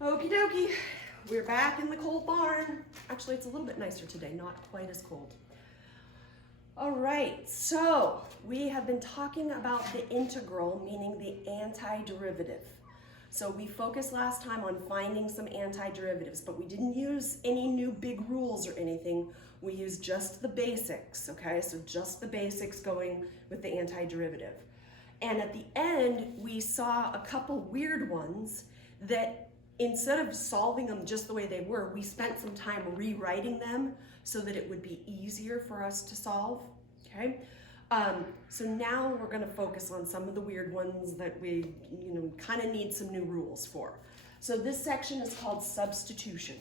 Okie dokie, we're back in the cold barn. Actually, it's a little bit nicer today, not quite as cold. All right, so we have been talking about the integral, meaning the antiderivative. So we focused last time on finding some antiderivatives, but we didn't use any new big rules or anything. We used just the basics, okay? So just the basics going with the antiderivative. And at the end, we saw a couple weird ones that instead of solving them just the way they were, we spent some time rewriting them so that it would be easier for us to solve, okay? So now we're gonna focus on some of the weird ones that we kind of need some new rules for. So this section is called substitution.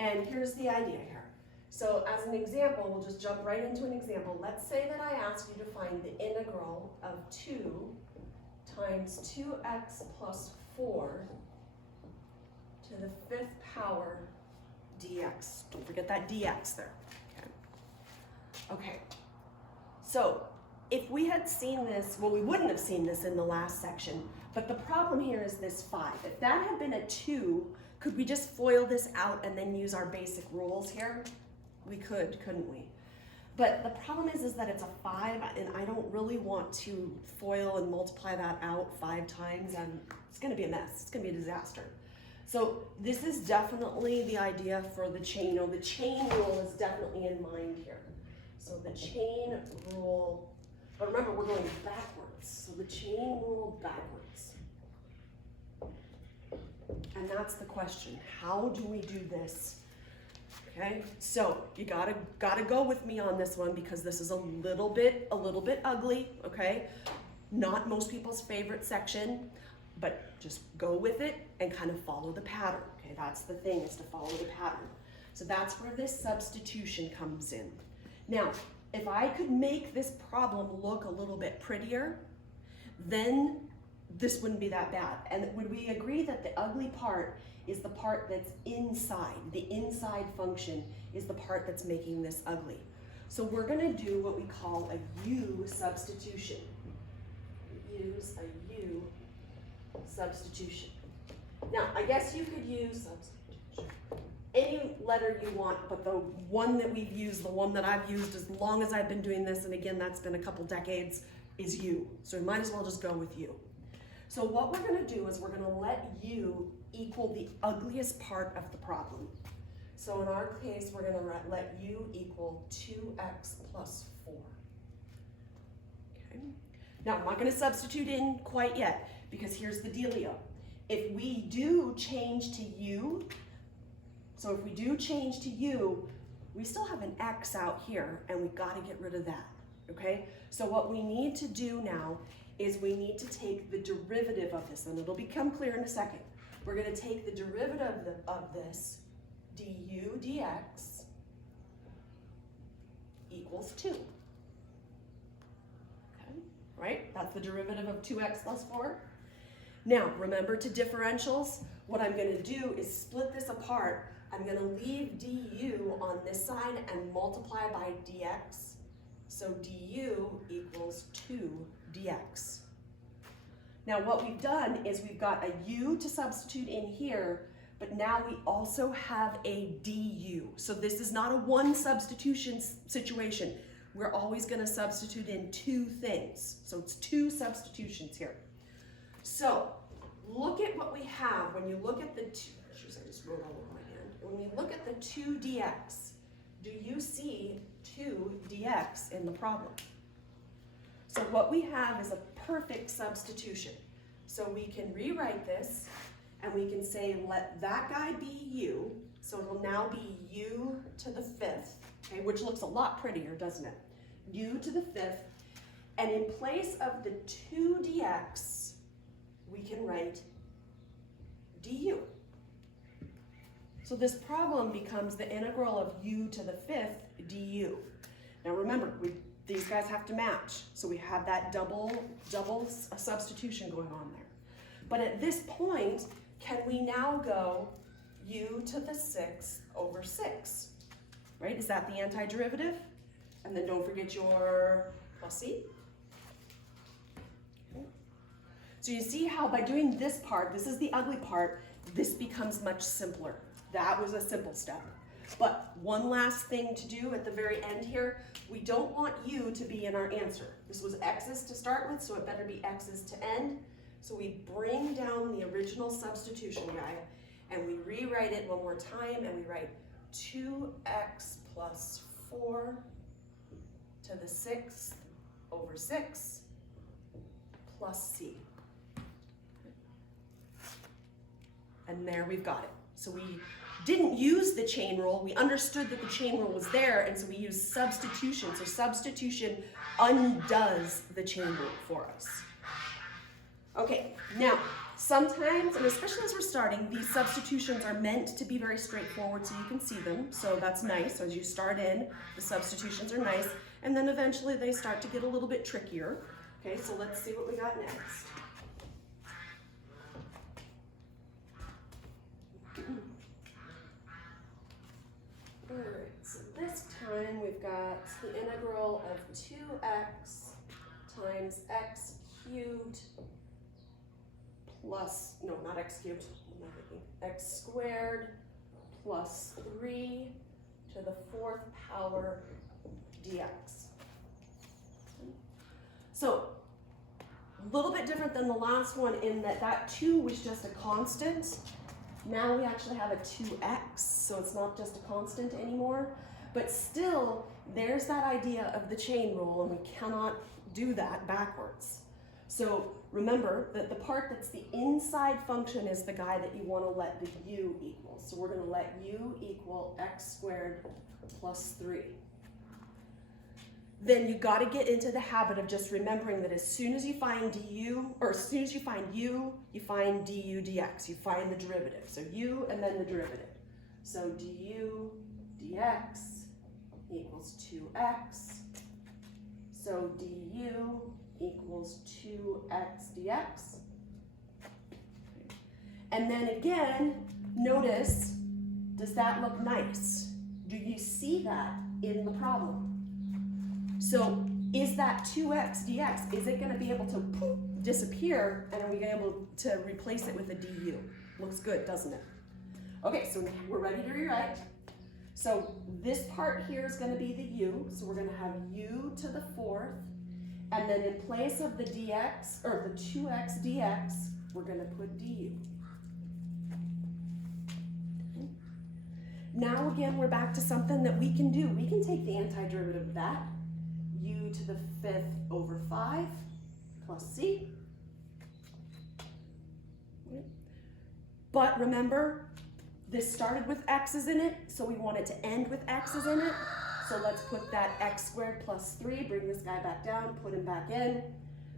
And here's the idea here. So as an example, we'll just jump right into an example. Let's say that I ask you to find the integral of 2 times 2x plus 4 to the 5th power dx. Don't forget that dx there. Okay. So if we had seen this, well, we wouldn't have seen this in the last section, but the problem here is this 5. If that had been a 2, could we just FOIL this out and then use our basic rules here? We could, couldn't we? But the problem is that it's a 5, and I don't really want to FOIL and multiply that out 5 times, and it's gonna be a mess. It's gonna be a disaster. So this is definitely the idea for the chain. The chain rule is definitely in mind here. So the chain rule, but remember we're going backwards. So the chain rule backwards. And that's the question. How do we do this? Okay, so you gotta go with me on this one because this is a little bit ugly, okay? Not most people's favorite section, but just go with it and kind of follow the pattern, okay? That's the thing, is to follow the pattern. So that's where this substitution comes in. Now, if I could make this problem look a little bit prettier, then this wouldn't be that bad. And would we agree that the ugly part is the part that's inside? The inside function is the part that's making this ugly. So we're gonna do what we call a U-substitution. Use a U-substitution. Now, I guess you could use substitution. Any letter you want, but the one that we've used, the one that I've used as long as I've been doing this, and again, that's been a couple decades, is U. So we might as well just go with U. So what we're gonna do is we're gonna let U equal the ugliest part of the problem. So in our case, we're gonna let U equal 2x plus 4. Okay. Now, I'm not gonna substitute in quite yet, because here's the dealio. If we do change to U, so if we do change to U, we still have an X out here, and we've gotta get rid of that, okay? So what we need to do now is we need to take the derivative of this, and it'll become clear in a second. We're gonna take the derivative of this, du dx equals 2. Okay, right? That's the derivative of 2x plus 4. Now, remember to differentials, what I'm gonna do is split this apart. I'm gonna leave du on this side and multiply by dx. So du equals 2 dx. Now what we've done is we've got a u to substitute in here, but now we also have a du. So this is not a one substitution situation. We're always gonna substitute in 2 things. So it's 2 substitutions here. So look at what we have when you look at the two, I just wrote all over my hand. When you look at the 2 dx, do you see 2 dx in the problem? So what we have is a perfect substitution. So we can rewrite this and we can say let that guy be u. So it'll now be u to the 5th, okay, which looks a lot prettier, doesn't it? U to the 5th. And in place of the 2 dx, we can write du. So this problem becomes the integral of u to the 5th du. Now remember, these guys have to match. So we have that double substitution going on there. But at this point, can we now go u to the 6th over 6? Right? Is that the antiderivative? And then don't forget your plus c. Okay. So you see how by doing this part, this is the ugly part, this becomes much simpler. That was a simple step. But one last thing to do at the very end here, we don't want u to be in our answer. This was x's to start with, so it better be x's to end. So we bring down the original substitution guy, and we rewrite it one more time, and we write 2x plus 4 to the 6th over 6 plus c. And there we've got it. So we didn't use the chain rule. We understood that the chain rule was there, and so we used substitution. So substitution undoes the chain rule for us. Okay, now, sometimes, and especially as we're starting, these substitutions are meant to be very straightforward so you can see them. So that's nice. So as you start in, the substitutions are nice. And then eventually they start to get a little bit trickier. Okay, so let's see what we got next. All right, so this time we've got the integral of 2x times x cubed plus, no, not x cubed, what am I thinking? X squared plus 3 to the 4th power dx. So, a little bit different than the last one in that that 2 was just a constant. Now we actually have a 2x, so it's not just a constant anymore. But still, there's that idea of the chain rule, and we cannot do that backwards. So remember that the part that's the inside function is the guy that you want to let the u equal. So we're going to let u equal x squared plus 3. Then you got to get into the habit of just remembering that as soon as you find du, or as soon as you find u, you find du dx. You find the derivative. So u and then the derivative. So du dx equals 2x. So du equals 2x dx. And then again, notice, does that look nice? Do you see that in the problem? So is that 2x dx, is it going to be able to poof, disappear, and are we going to be able to replace it with a du? Looks good, doesn't it? Okay, so we're ready to rewrite. So this part here is going to be the u, so we're going to have u to the 4th, and then in place of the dx, or the 2x dx, we're going to put du. Now again, we're back to something that we can do. We can take the antiderivative of that, u to the 5th over 5 plus c. But remember, this started with x's in it, so we want it to end with x's in it. So let's put that x squared plus 3, bring this guy back down, put him back in.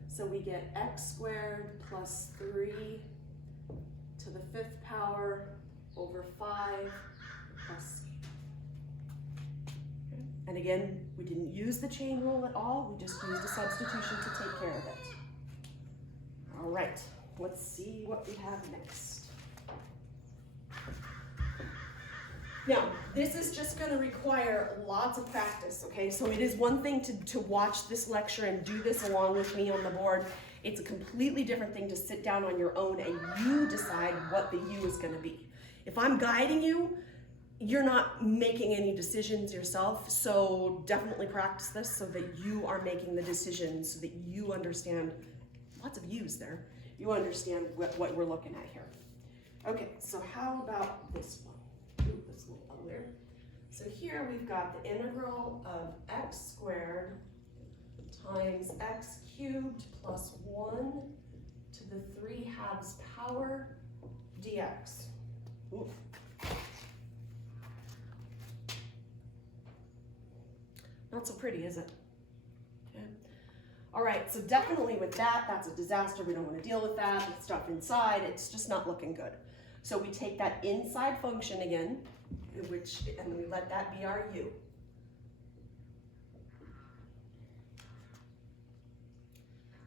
So we get x squared plus 3 to the 5th power over 5 plus c. And again, we didn't use the chain rule at all, we just used a substitution to take care of it. All right, let's see what we have next. Now, this is just going to require lots of practice, okay? So it is one thing to watch this lecture and do this along with me on the board. It's a completely different thing to sit down on your own and you decide what the u is going to be. If I'm guiding you, you're not making any decisions yourself, so definitely practice this so that you are making the decisions, so that you understand, lots of u's there, you understand what we're looking at here. Okay, so how about this one? Ooh, this one uglier. So here we've got the integral of x squared times x cubed plus 1 to the 3/2 power dx. Ooh. Not so pretty, is it? Okay. All right, so definitely with that, that's a disaster. We don't want to deal with that. With stuff inside, it's just not looking good. So we take that inside function again, and we let that be our u.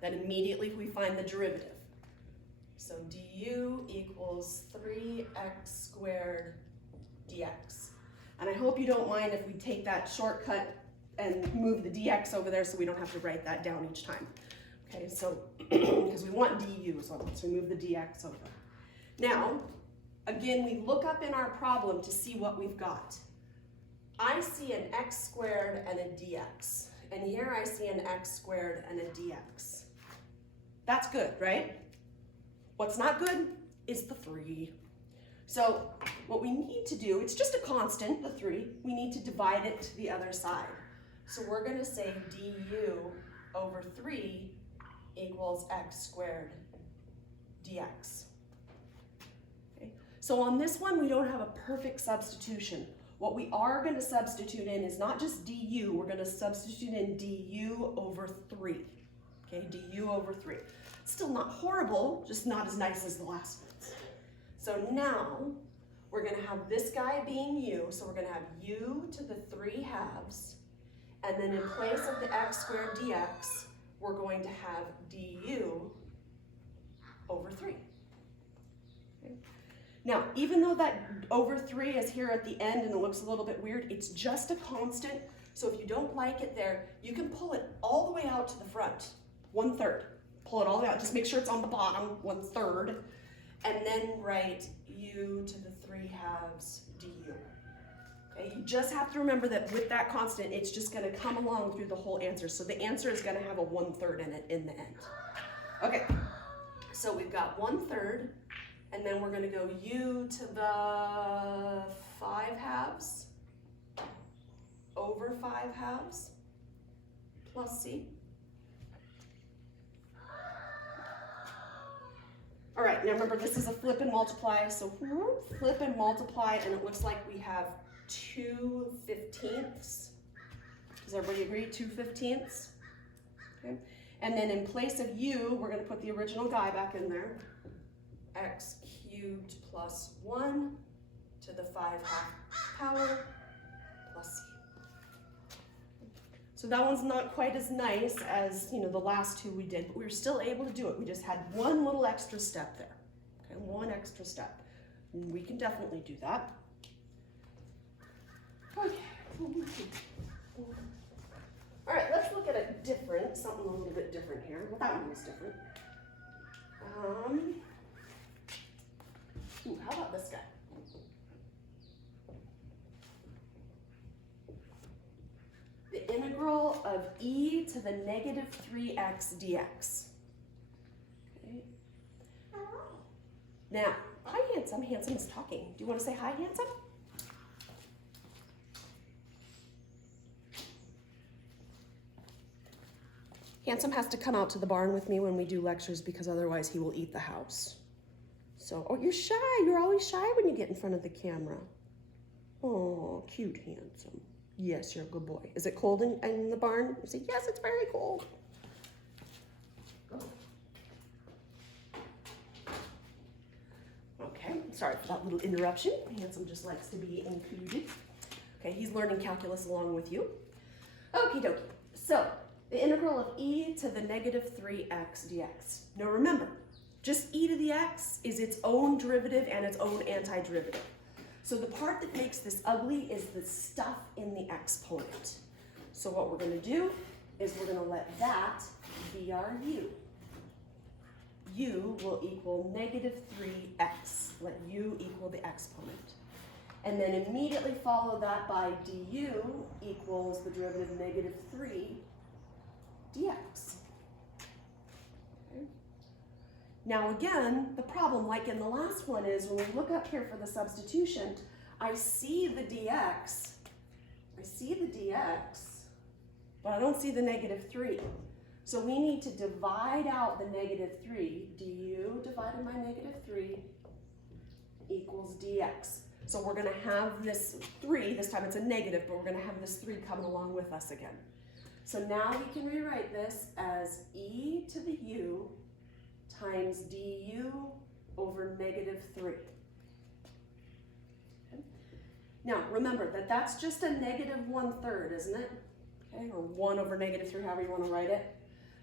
Then immediately we find the derivative. So du equals 3x squared dx. And I hope you don't mind if we take that shortcut and move the dx over there so we don't have to write that down each time. Okay, so, because we want du, so let's remove the dx over. Now, again, we look up in our problem to see what we've got. I see an x squared and a dx, and here I see an x squared and a dx. That's good, right? What's not good is the 3. So what we need to do, it's just a constant, the 3, we need to divide it to the other side. So we're going to say du over 3 equals x squared dx. Okay. So on this one, we don't have a perfect substitution. What we are going to substitute in is not just du, we're going to substitute in du over 3. Okay, du over 3. Still not horrible, just not as nice as the last ones. So now we're going to have this guy being u, so we're going to have u to the 3 halves, and then in place of the x squared dx, we're going to have du over 3. Okay. Now, even though that over 3 is here at the end and it looks a little bit weird, it's just a constant, so if you don't like it there, you can pull it all the way out to the front, 1/3. Pull it all the way out, just make sure it's on the bottom, 1/3, and then write u to the 3 halves du. Okay, you just have to remember that with that constant, it's just going to come along through the whole answer. So the answer is going to have a 1/3 in it in the end. Okay, so we've got 1/3, and then we're going to go u to the 5 halves over 5 halves plus c. All right, now remember this is a flip and multiply, so flip and multiply, and it looks like we have 2/15. Does everybody agree? 2/15. Okay. And then in place of u, we're going to put the original guy back in there. X cubed plus 1 to the 5 half power plus c. So that one's not quite as nice as, you know, the last two we did, but we were still able to do it. We just had one little extra step there. Okay, one extra step. And we can definitely do that. Okay. All right, let's look at something a little bit different here. Well, that one was different. How about this guy? The integral of e to the negative 3x dx. Okay. Now, hi Handsome. Handsome is talking. Do you want to say hi, Handsome? Handsome has to come out to the barn with me when we do lectures because otherwise he will eat the house. So, oh, you're shy. You're always shy when you get in front of the camera. Oh, cute Handsome. Yes, you're a good boy. Is it cold in the barn? You say, yes, it's very cold. Okay, sorry for that little interruption. Handsome just likes to be included. Okay, he's learning calculus along with you. Okie dokie. So, the integral of e to the negative 3x dx. Now remember, just e to the x is its own derivative and its own antiderivative. So the part that makes this ugly is the stuff in the exponent. So what we're going to do is we're going to let that be our u. U will equal negative 3x. Let u equal the exponent. And then immediately follow that by du equals the derivative of negative 3 dx. Okay. Now again, the problem, like in the last one, is when we look up here for the substitution, I see the dx, but I don't see the negative 3. So we need to divide out the negative 3. Du divided by negative 3 equals dx. So we're going to have this 3, this time it's a negative, but we're going to have this 3 coming along with us again. So now we can rewrite this as e to the u times du over negative 3. Okay. Now remember that that's just a negative 1/3, isn't it? Okay, or 1 over negative 3, however you want to write it.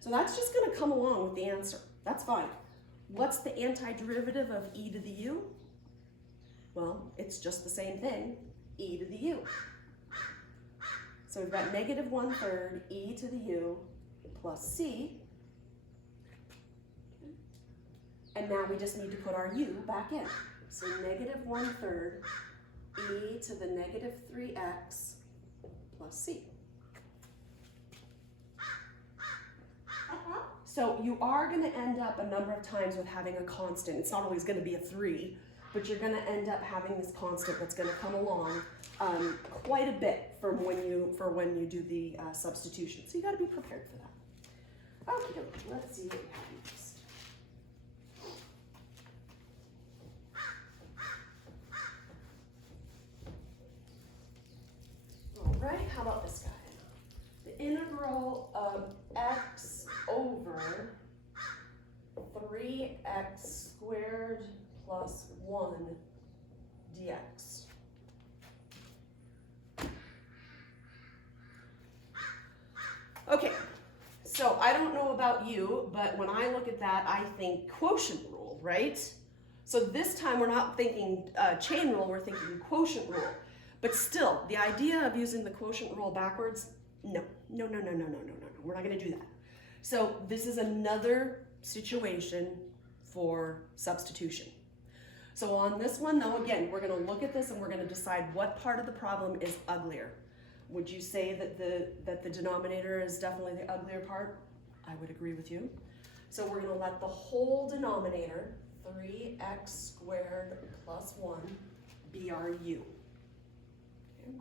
So that's just going to come along with the answer. That's fine. What's the antiderivative of e to the u? Well, it's just the same thing, e to the u. So we've got negative 1/3 e to the u plus c And now we just need to put our u back in. So negative 1/3 e to the negative 3x plus c. So you are going to end up a number of times with having a constant. It's not always going to be a 3, but you're going to end up having this constant that's going to come along quite a bit from when you do the substitution. So you got to be prepared for that. Okay, let's see what we have next. All right, how about this guy? The integral of x over 3x squared plus 1 dx. Okay, so I don't know about you, but when I look at that, I think quotient rule, right? So this time we're not thinking chain rule, we're thinking quotient rule. But still, the idea of using the quotient rule backwards, no, we're not going to do that. So this is another situation for substitution. So on this one, though, again, we're going to look at this and we're going to decide what part of the problem is uglier. Would you say that the denominator is definitely the uglier part? I would agree with you. So we're going to let the whole denominator, 3x squared plus 1, be our u. Okay.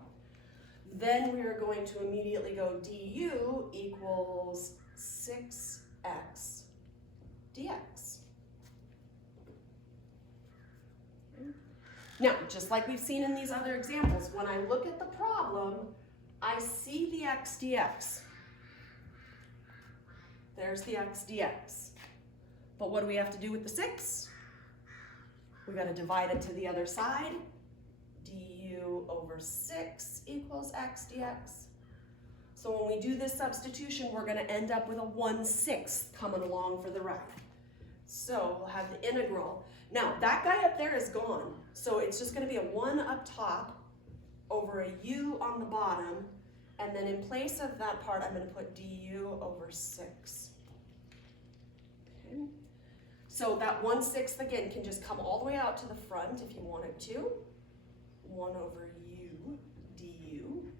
Then we are going to immediately go du equals 6x dx. Okay. Now, just like we've seen in these other examples, when I look at the problem, I see the x dx. There's the x dx. But what do we have to do with the 6? We got to divide it to the other side. Du over 6 equals x dx. So when we do this substitution, we're going to end up with a 1/6 coming along for the ride. So we'll have the integral. Now, that guy up there is gone. So it's just going to be a 1 up top over a u on the bottom. And then in place of that part, I'm going to put du over 6. Okay. So that 1/6, again, can just come all the way out to the front if you wanted to. 1 over u du.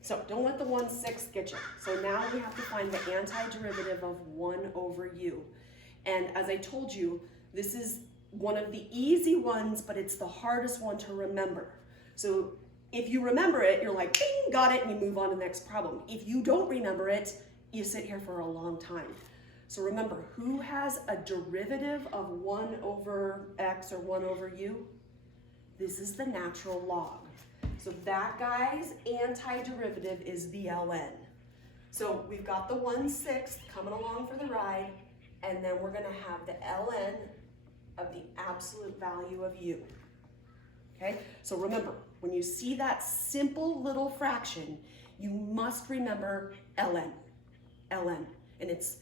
So don't let the 1/6 get you. So now we have to find the antiderivative of 1 over u. And as I told you, this is one of the easy ones, but it's the hardest one to remember. So if you remember it, you're like, bing, got it, and you move on to the next problem. If you don't remember it, you sit here for a long time. So remember, who has a derivative of 1 over x or 1 over u? This is the natural log. So that guy's antiderivative is the ln. So we've got the 1/6 coming along for the ride, and then we're going to have the ln of the absolute value of u. Okay? So remember, when you see that simple little fraction, you must remember ln. ln. And it's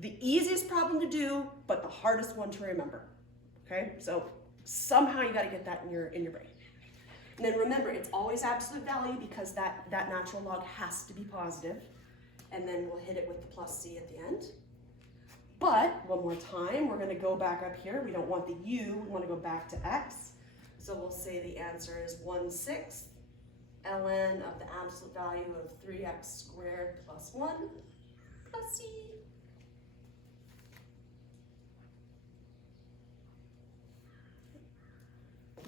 the easiest problem to do, but the hardest one to remember. Okay? So somehow you got to get that in your brain. And then remember, it's always absolute value because that natural log has to be positive. And then we'll hit it with the plus c at the end. But one more time, we're going to go back up here. We don't want the u, we want to go back to x. So we'll say the answer is 1/6 ln of the absolute value of 3x squared plus 1 plus c.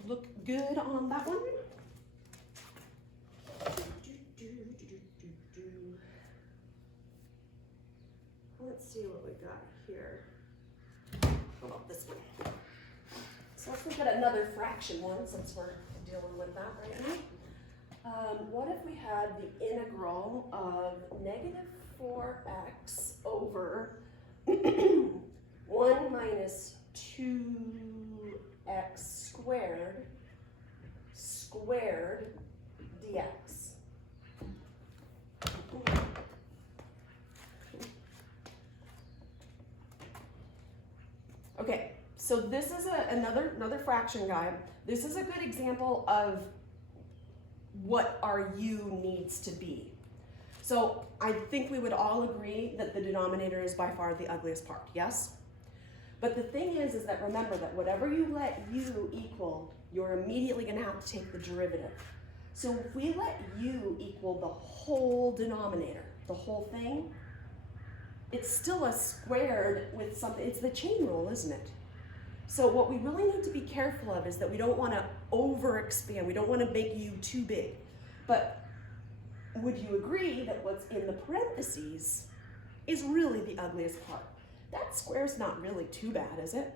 Look good on that one. Let's see what we got here. How about this one? So let's look at another fraction one since we're dealing with that right now. What if we had the integral of negative 4x over 1 minus 2x squared dx? Okay, so this is another fraction guy. This is a good example of what our u needs to be. So I think we would all agree that the denominator is by far the ugliest part, yes? But the thing is that remember that whatever you let u equal, you're immediately going to have to take the derivative. So if we let u equal the whole denominator, the whole thing, it's still a squared with something. It's the chain rule, isn't it? So what we really need to be careful of is that we don't want to over-expand. We don't want to make u too big. But would you agree that what's in the parentheses is really the ugliest part? That square's not really too bad, is it?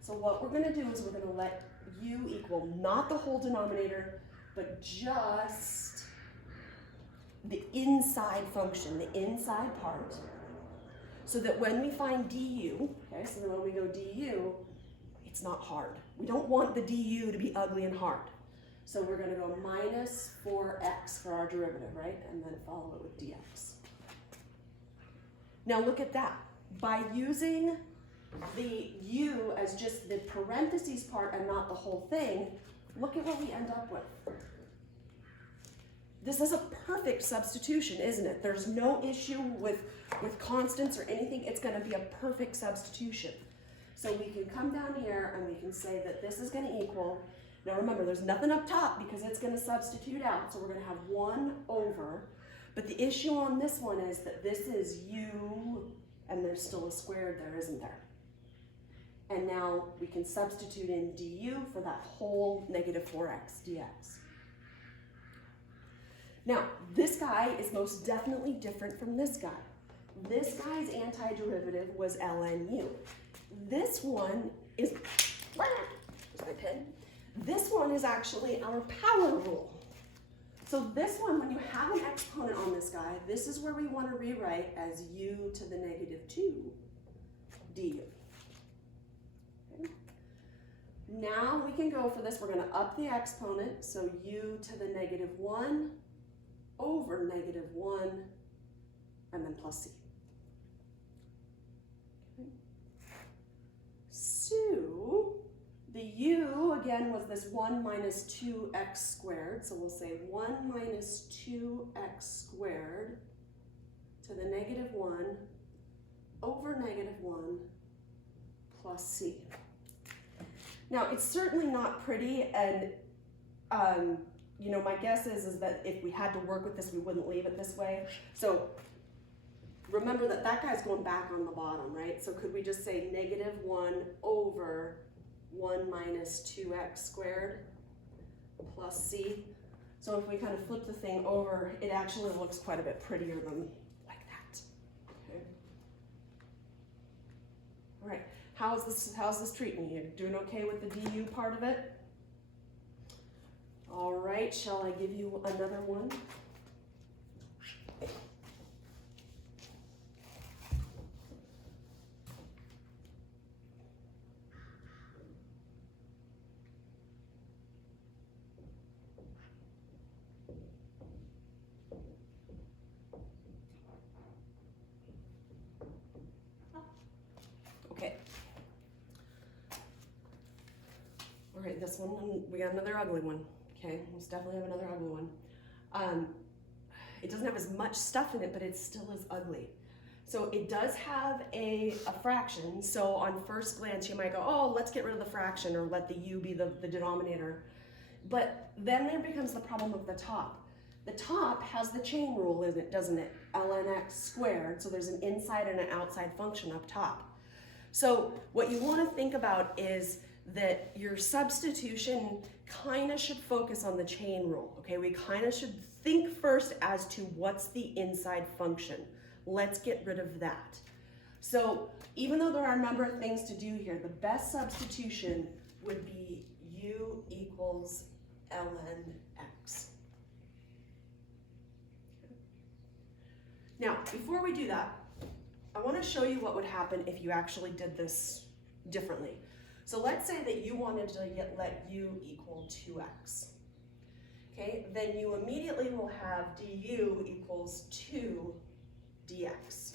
So what we're going to do is we're going to let u equal not the whole denominator, but just the inside function, the inside part, so that when we find du, okay, so then when we go du, it's not hard. We don't want the du to be ugly and hard. So we're going to go minus 4x for our derivative, right? And then follow it with dx. Now look at that. By using the u as just the parentheses part and not the whole thing, look at what we end up with. This is a perfect substitution, isn't it? There's no issue with constants or anything. It's going to be a perfect substitution. So we can come down here and we can say that this is going to equal, now remember there's nothing up top because it's going to substitute out, so we're going to have 1 over, but the issue on this one is that this is u and there's still a squared there, isn't there? And now we can substitute in du for that whole negative 4x dx. Now, this guy is most definitely different from this guy. This guy's antiderivative was ln u. This one is, where's my pen? This one is actually our power rule. So this one, when you have an exponent on this guy, this is where we want to rewrite as u to the negative 2 du. Okay. Now we can go for this. We're going to up the exponent, so u to the negative 1 over negative 1, and then plus c. Okay. So the u, again, was this 1 minus 2x squared. So we'll say 1 minus 2x squared to the negative 1 over negative 1 plus c. Now, it's certainly not pretty, and you know, my guess is that if we had to work with this, we wouldn't leave it this way. So remember that that guy's going back on the bottom, right? So could we just say negative 1 over 1 minus 2x squared plus c? So if we kind of flip the thing over, it actually looks quite a bit prettier than like that. Okay. All right, how's this treating you? Doing okay with the du part of it? All right, shall I give you another one? Okay. All right, this one, we got another ugly one. Okay, let's definitely have another ugly one. It doesn't have as much stuff in it, but it still is ugly. So it does have a fraction. So on first glance, you might go, oh, let's get rid of the fraction or let the u be the denominator. But then there becomes the problem of the top. The top has the chain rule, doesn't it? Ln x squared, so there's an inside and an outside function up top. So what you want to think about is that your substitution kind of should focus on the chain rule, okay? We kind of should think first as to what's the inside function. Let's get rid of that. So even though there are a number of things to do here, the best substitution would be u equals ln x. Now, before we do that, I want to show you what would happen if you actually did this differently. So let's say that you wanted to let u equal 2x. Okay, then you immediately will have du equals 2 dx.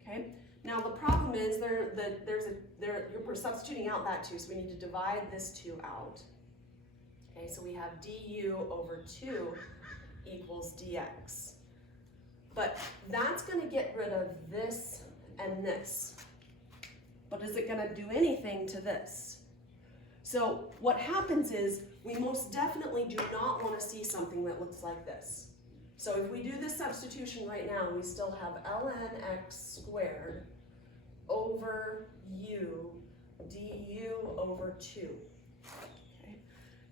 Okay, now the problem is you're substituting out that 2, so we need to divide this 2 out. Okay, so we have du over 2 equals dx. But that's going to get rid of this and this. But is it going to do anything to this? So what happens is we most definitely do not want to see something that looks like this. So if we do this substitution right now, we still have ln x squared over u du over 2. Okay.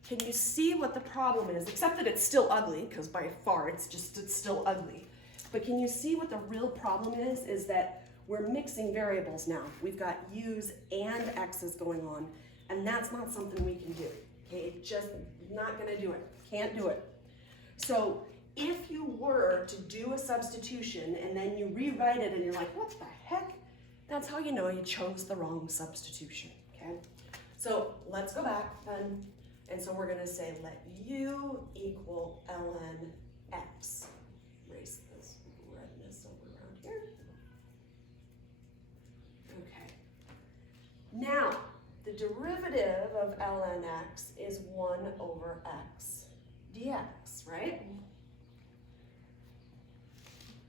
Can you see what the problem is? Except that it's still ugly, because by far it's still ugly. But can you see what the real problem is? Is that we're mixing variables now. We've got u's and x's going on, and that's not something we can do. Okay, it's just not gonna do it. Can't do it. So if you were to do a substitution and then you rewrite it and you're like, what the heck? That's how you know you chose the wrong substitution, okay? So let's go back then. And so we're gonna say let u equal ln x. Erase this redness over around here. Okay. Now, the derivative of ln x is 1 over x dx, right?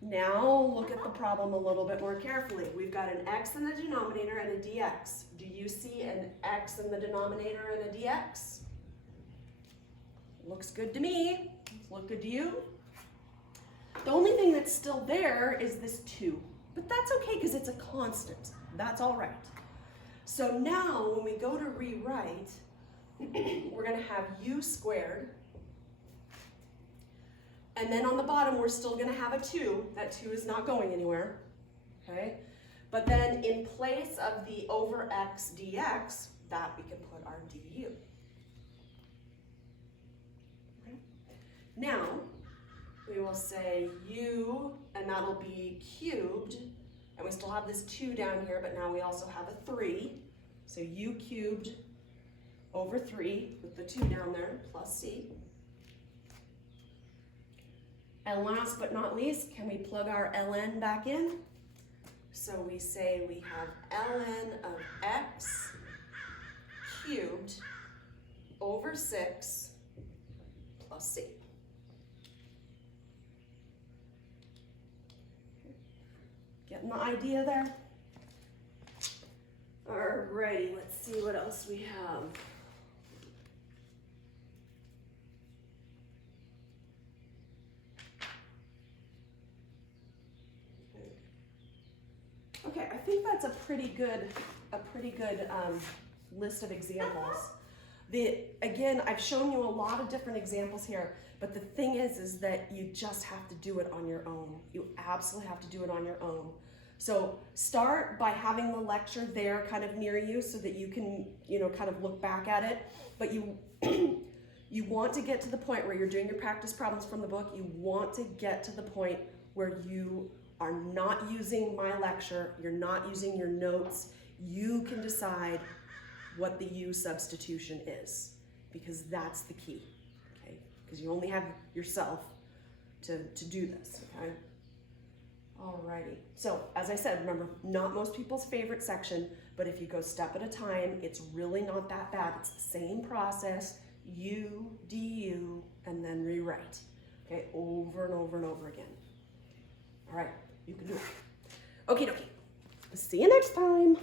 Now look at the problem a little bit more carefully. We've got an x in the denominator and a dx. Do you see an x in the denominator and a dx? Looks good to me. Look good to you? The only thing that's still there is this 2. But that's okay because it's a constant. That's all right. So now when we go to rewrite, we're going to have u squared. And then on the bottom, we're still going to have a 2. That 2 is not going anywhere, okay? But then in place of the over x dx, that we can put our du. Okay. Now, we will say u, and that'll be cubed. And we still have this 2 down here, but now we also have a 3. So u cubed over 3 with the 2 down there, plus c. And last but not least, can we plug our ln back in? So we say we have ln of x cubed over 6 plus c. Getting the idea there? Alrighty, let's see what else we have. Okay, I think that's a pretty good list of examples. Again, I've shown you a lot of different examples here, but the thing is that you just have to do it on your own. You absolutely have to do it on your own. So start by having the lecture there kind of near you so that you can, kind of look back at it. But you you want to get to the point where you're doing your practice problems from the book. You want to get to the point where you are not using my lecture, you're not using your notes. You can decide what the U-substitution is, because that's the key, okay? Because you only have yourself to do this, okay? Alrighty, so as I said, remember, not most people's favorite section, but if you go step at a time, it's really not that bad. It's the same process, U, du, and then rewrite, okay? Over and over and over again. All right, you can do it. Okie dokie. See you next time.